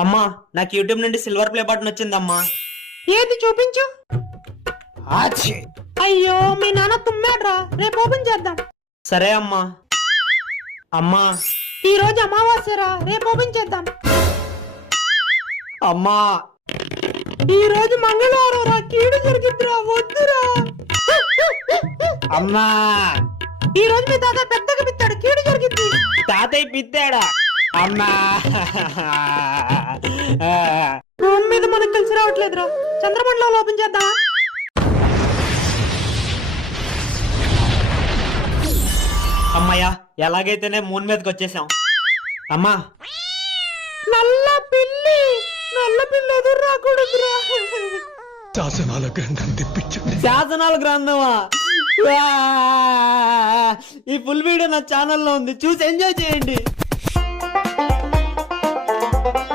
అమ్మా నాకు యూట్యూబ్ నుండి సిల్వర్ ప్లే బటన్ వచ్చిందమ్మా. ఏది చూపించు. ఆఛే! అయ్యో మీ నాన్న తుమ్మాడ్రా, రేపు ఓపెన్ చేద్దాం. సరే అమ్మా. అమ్మా ఈ రోజు అమావాస్యరా, రేపు ఓపెన్ చేద్దాం. అమ్మా ఈ రోజు మంగళవారం రా, కీడు జరిగిద్దిరా, వద్దురా. అమ్మా ఈ రోజు మీ తాత పెద్దగా పిత్తాడు, కీడు జరిగిద్ది. తాతయ్య పిత్తాడా? అమ్మా రూమ్ మీద మనకు కలిసి రావట్లేదురా, చంద్రమండలం ఓపెన్ చేద్దామా? అమ్మయ్యా, ఎలాగైతేనే మూన్ మీదకి వచ్చేసాం. అమ్మా నల్ల పిల్లి ఎదురు రాకూడదురా. శాసనాల గ్రంథం తెప్పించండి. శాసనాల గ్రంథమా? ఈ ఫుల్ వీడియో నా ఛానల్లో ఉంది, చూసి ఎంజాయ్ చేయండి.